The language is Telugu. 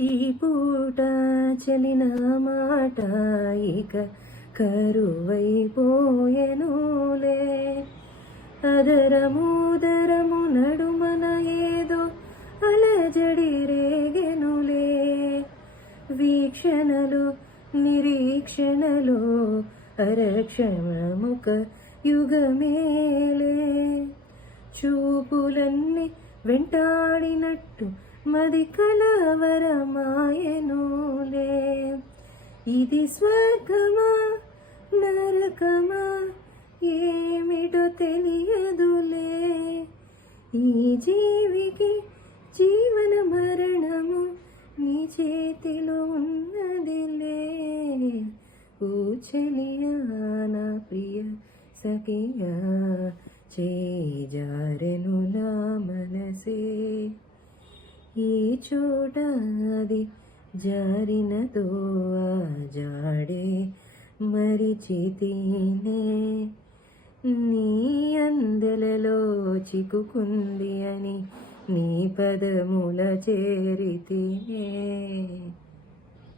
ఈ పూట చెలిన మాట ఇక కరువైపోయెనులే. అదరము నడుమన ఏదో అలజడి రేగెనులే. వీక్షణలు నిరీక్షణలో అరక్షణముక యుగమేలే. చూపులన్నీ వెంటాడినట్టు మది కలవరమాయెనులే. ఇది స్వర్గమా నరకమా ఏమిటో తెలియదులే. ఈ జీవికి జీవన మరణము నీ చేతిలో ఉన్నదిలే. ఓ చెలియా నా ప్రియ సఖియా చేజారెను నా మనసే. ఈ చోట అది జారినదో ఆ జాడే మరిచితినే. నీ అందలలో చిక్కుకుంది అని నీ పదముల చేరితినే.